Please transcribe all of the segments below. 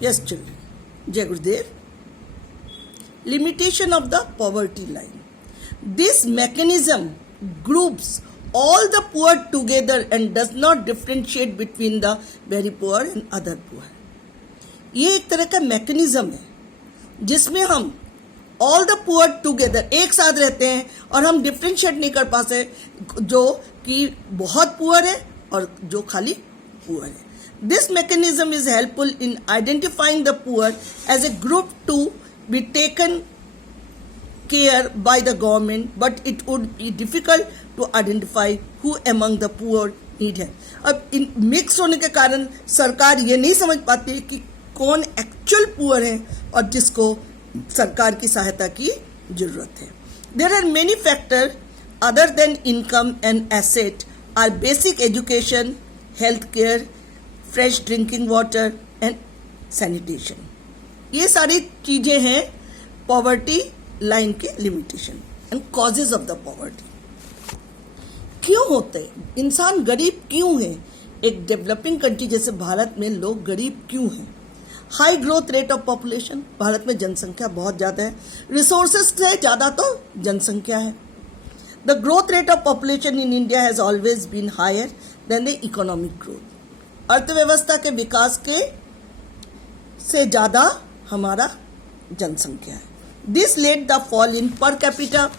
Yes, children. Jai Gurudev. Limitation of the poverty line. This mechanism groups all the poor together and does not differentiate between the very poor and other poor. ये एक तरह का mechanism है जिसमें हम all the poor together एक साथ रहते हैं और हम डिफ्रेंशिएट नहीं कर पाते जो कि बहुत पुअर है और जो खाली पुअर है. This mechanism is helpful in identifying the poor as a group to be taken care by the government, but it would be difficult to identify who among the poor need है. अब in mix होने के कारण सरकार ये नहीं समझ पाती कि कौन एक्चुअल पुअर है और जिसको सरकार की सहायता की जरूरत है. There are many factor other than income and asset are basic education, health care, fresh drinking water and sanitation. ये सारी चीजें हैं पॉवर्टी लाइन के limitation and causes of the poverty. क्यों होते हैं इंसान गरीब, क्यों है? एक डेवलपिंग कंट्री जैसे भारत में लोग गरीब क्यों हैं? High growth rate of population, Bharat में जनसंख्या बहुत ज़्यादा है, रिसोर्सेज से ज़्यादा तो जनसंख्या है. The growth rate of population in India has always been higher than the economic growth. अर्थव्यवस्था के विकास के से ज़्यादा हमारा जनसंख्या है. This led the fall in per capita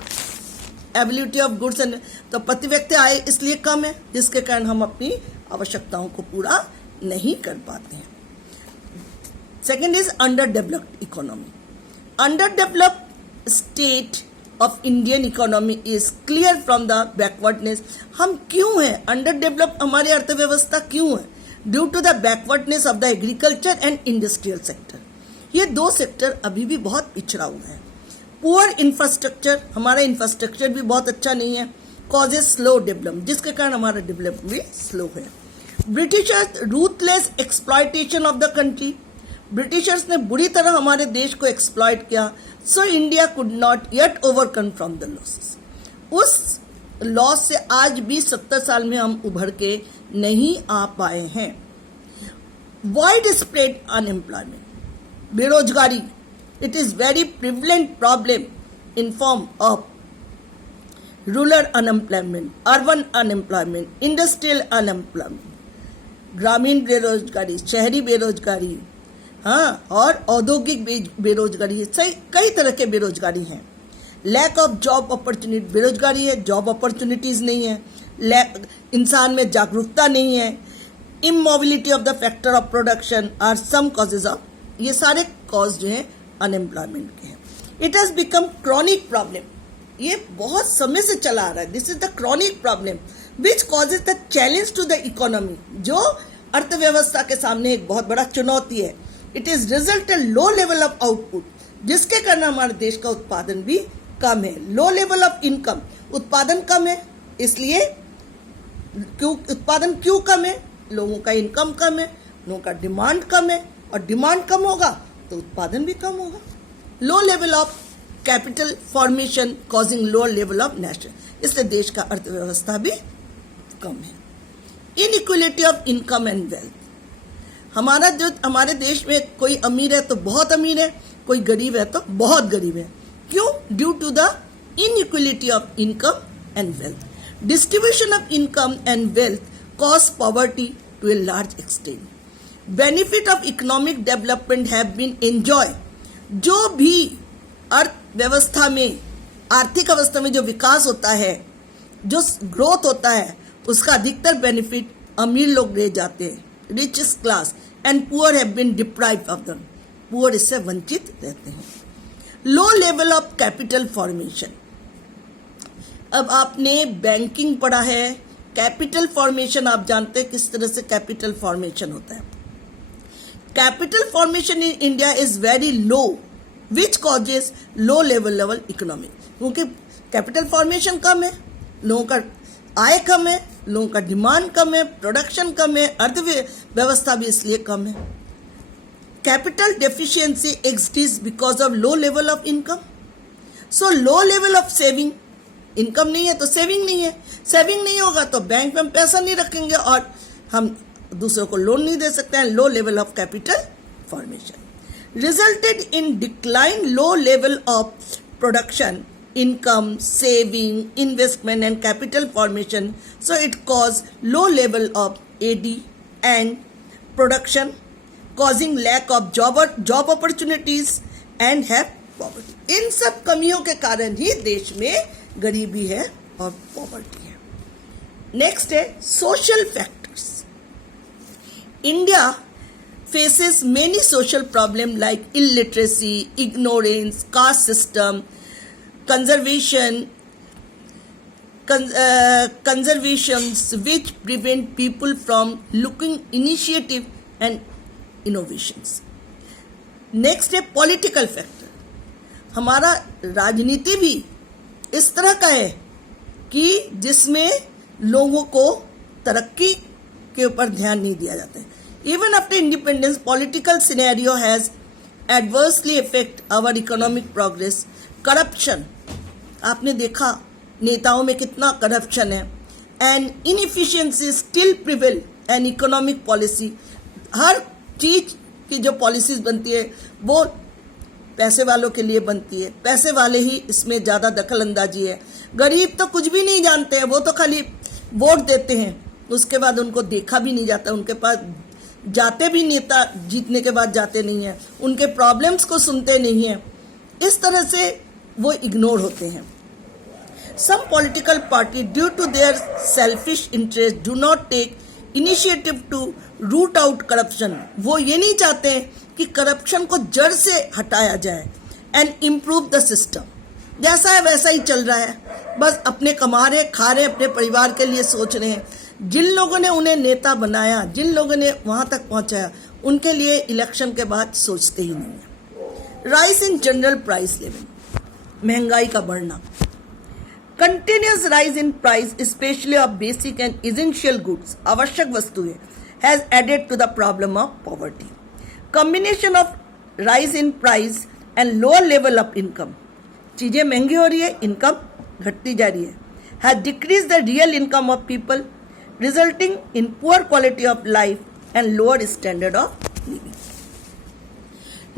ability of goods and, तो प्रति व्यक्ति आय इसलिए कम है जिसके कारण हम अपनी आवश्यकताओं को पूरा नहीं कर पाते हैं. Second is underdeveloped economy. Underdeveloped state of Indian economy is clear from the backwardness. हम क्यों हैं underdeveloped? हमारी अर्थव्यवस्था क्यों है? Due to the backwardness of the agriculture and industrial sector. ये दो सेक्टर अभी भी बहुत पिछड़ा हुआ है. Poor infrastructure, हमारा इंफ्रास्ट्रक्चर भी बहुत अच्छा नहीं है. Causes slow development, जिसके कारण हमारा डेवलपमेंट भी स्लो है. Britishers ruthless exploitation of the country. Britishers ने बुरी तरह हमारे देश को एक्सप्लॉइट किया. So India could not yet overcome from the losses. उस लॉस से आज भी 70 साल में हम उभर के नहीं आ पाए हैं. वाइड स्प्रेड अनएम्प्लॉयमेंट, बेरोजगारी, it is very prevalent problem in form of rural unemployment, urban unemployment, industrial unemployment, ग्रामीण बेरोजगारी, शहरी बेरोजगारी, हाँ, और औद्योगिक बेरोजगारी है. सही कई तरह के बेरोजगारी हैं. लैक ऑफ जॉब अपॉर्चुनिटी, बेरोजगारी है, जॉब अपॉर्चुनिटीज नहीं है, इंसान में जागरूकता नहीं है. Immobility of the factor of production are some causes of, ये सारे कॉज जो हैं अनएम्प्लॉयमेंट के हैं. It has become chronic problem, ये बहुत समय से चला आ रहा है. This is the chronic problem which causes the challenge to the economy, जो अर्थव्यवस्था के सामने एक बहुत बड़ा चुनौती है. It is result a low level of output, जिसके कारण हमारे देश का उत्पादन भी कम है. लो लेवल ऑफ इनकम, उत्पादन कम है, इसलिए उत्पादन क्यों कम है? लोगों का इनकम कम है, लोगों का डिमांड कम है, और डिमांड कम होगा तो उत्पादन भी कम होगा. लो level of capital formation causing low level of national, इसलिए देश का अर्थव्यवस्था भी कम है. Inequality of income and wealth, हमारे देश में कोई अमीर है तो बहुत अमीर है, कोई गरीब है तो बहुत गरीब है. क्यों? Due to the inequality of income and wealth. Distribution of income and wealth cause poverty to a large extent. Benefit of economic development have been enjoy. जो भी अर्थव्यवस्था में, आर्थिक अवस्था में जो विकास होता है, जो ग्रोथ होता है, उसका अधिकतर बेनिफिट अमीर लोग ले जाते हैं, richest class, and poor have been deprived of them. Poor इससे वंचित रहते हैं. लो लेवल ऑफ कैपिटल फॉर्मेशन, अब आपने बैंकिंग पढ़ा है, कैपिटल फॉर्मेशन आप जानते हैं किस तरह से कैपिटल फॉर्मेशन होता है. Capital formation in India is very low which causes low level economy. क्योंकि कैपिटल फॉर्मेशन कम है, लोगों का आय कम है, लोगों का डिमांड कम है, प्रोडक्शन कम है, अर्थव्यवस्था भी इसलिए कम है. Capital deficiency exist because of low level of income. So low level of saving, income नहीं है तो सेविंग नहीं है, सेविंग नहीं होगा तो बैंक में हम पैसा नहीं रखेंगे और हम दूसरों को लोन नहीं दे सकते हैं. लो level of capital formation, resulted in decline low level of production, income, saving, investment and capital formation. So it caused low level of AD and production, causing lack of job opportunities and have poverty. इन सब कमियों के कारण ही देश में गरीबी है और poverty है. नेक्स्ट है social factors. India faces many social problems like illiteracy, ignorance, caste system, conservations which prevent people from looking initiative and innovations. Next है political factor. हमारा राजनीति भी इस तरह का है कि जिसमें लोगों को तरक्की के ऊपर ध्यान नहीं दिया जाता है. Even after independence, political scenario has adversely affect our economic progress. Corruption, आपने देखा नेताओं में कितना करप्शन है. And inefficiency still prevail and economic policy. हर चीज की जो पॉलिसीज बनती है वो पैसे वालों के लिए बनती है. पैसे वाले ही इसमें ज़्यादा दखल अंदाजी है. गरीब तो कुछ भी नहीं जानते हैं, वो तो खाली वोट देते हैं, उसके बाद उनको देखा भी नहीं जाता. उनके पास जाते भी नेता जीतने के बाद जाते नहीं हैं, उनके प्रॉब्लम्स को सुनते नहीं हैं. इस तरह से वो इग्नोर होते हैं. Some political party due to their selfish interest do not take initiative to root out corruption. वो ये नहीं चाहते कि करप्शन को जड़ से हटाया जाए एंड इम्प्रूव द सिस्टम. जैसा है वैसा ही चल रहा है, बस अपने कमा रहे, खा रहे, अपने परिवार के लिए सोच रहे हैं. जिन लोगों ने उन्हें नेता बनाया, जिन लोगों ने वहां तक पहुंचाया, उनके लिए इलेक्शन के बाद सोचते ही नहीं है. Rise in general price level, महंगाई का बढ़ना. Continuous rise in price specially of basic and essential goods, आवश्यक वस्तुएं, has added to the problem of poverty. Combination of rise in price and lower level of income, चीजें महंगी हो रही है, इनकम घटती जा रही है, has decrease the real income of people, resulting in poor quality of life and lower standard of living.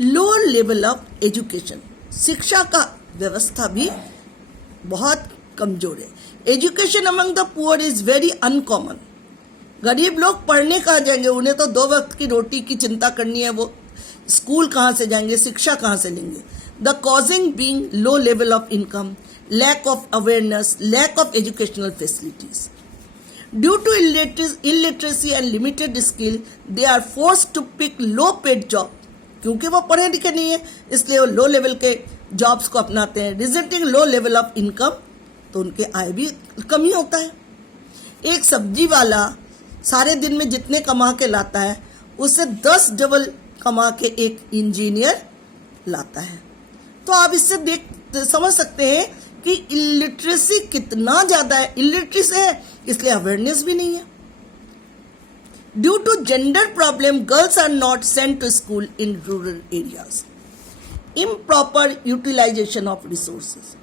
Lower level of education, शिक्षा का व्यवस्था भी बहुत कमजोर है. Education among the poor is very uncommon. गरीब लोग पढ़ने कहाँ जाएंगे? उन्हें तो 2 वक्त की रोटी की चिंता करनी है, वो स्कूल कहाँ से जाएंगे, शिक्षा कहाँ से लेंगे? The causing being low level of income, lack of awareness, lack of educational facilities. Due to illiteracy and limited skill, they are forced to pick low-paid job. क्योंकि वो पढ़े लिखे नहीं है, इसलिए वो लो लेवल के जॉब्स को अपनाते हैं. Resulting low level of income, तो उनके आय भी कमी होता है. एक सब्जी वाला सारे दिन में जितने कमा के लाता है, उससे 10 डबल कमा के एक इंजीनियर लाता है. तो आप इससे समझ सकते हैं कि इलिटरेसी कितना ज्यादा है. इलिटरेसी है इसलिए अवेयरनेस भी नहीं है. Due to gender problem, girls are not sent to school in rural areas. Improper utilization of resources,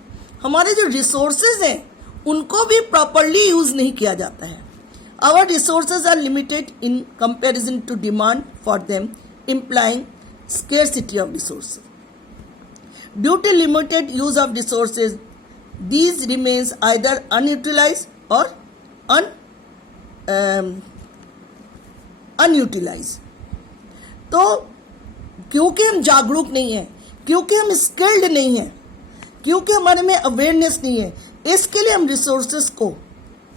हमारे जो रिसोर्सेज हैं उनको भी प्रॉपरली यूज नहीं किया जाता है. Our resources are limited in comparison to demand for them, implying scarcity of resources. Due to limited use of resources, these remains either unutilized or unutilized. तो क्योंकि हम जागरूक नहीं हैं, क्योंकि हम स्किल्ड नहीं हैं, क्योंकि हमारे में अवेयरनेस नहीं है, इसके लिए हम रिसोर्सेज को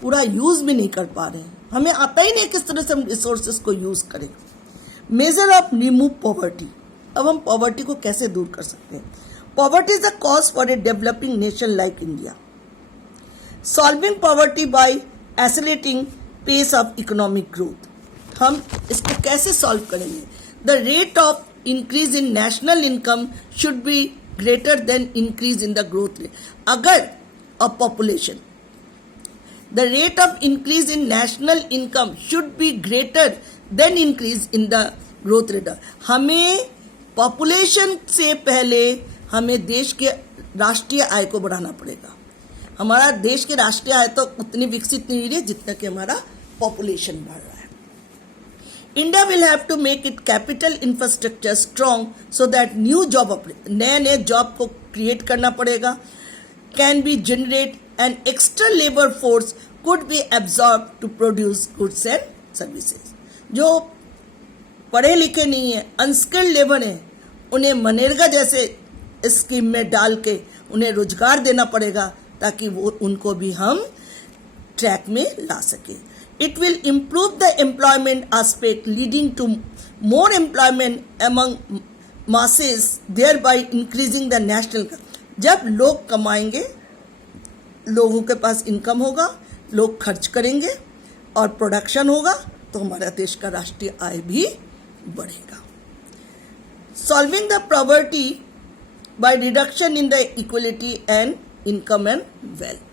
पूरा यूज भी नहीं कर पा रहे हैं. हमें आता ही नहीं किस तरह से हम रिसोर्सेज को यूज करें. मेजर ऑफ रिमूव पॉवर्टी, अब हम पॉवर्टी को कैसे दूर कर सकते हैं? Poverty is a cause for a developing nation like India. Solving poverty by accelerating pace of economic growth. हम इसको कैसे सॉल्व करेंगे? The rate of increase in national income should be greater than increase in the growth rate. अगर a population, the rate of increase in national income should be greater than increase in the growth rate. हमें population से पहले हमें देश के राष्ट्रीय आय को बढ़ाना पड़ेगा. हमारा देश के राष्ट्रीय आय तो उतनी विकसित नहीं हुई है जितना कि हमारा पॉपुलेशन बढ़ रहा है. India will have to make its capital infrastructure strong so that new नए जॉब को क्रिएट करना पड़ेगा, can be generate and extra labor force could be absorbed to produce goods and services. जो पढ़े लिखे नहीं है, अनस्किल्ड लेबर है, उन्हें मनरेगा जैसे स्कीम में डाल के उन्हें रोजगार देना पड़ेगा ताकि वो उनको भी हम ट्रैक में ला सके. It will improve the employment aspect, leading to more employment among masses, thereby increasing the national. जब लोग कमाएंगे, लोगों के पास इनकम होगा, लोग खर्च करेंगे और प्रोडक्शन होगा तो हमारा देश का राष्ट्रीय आय भी बढ़ेगा. Solving the poverty by reduction in the equality and income and wealth.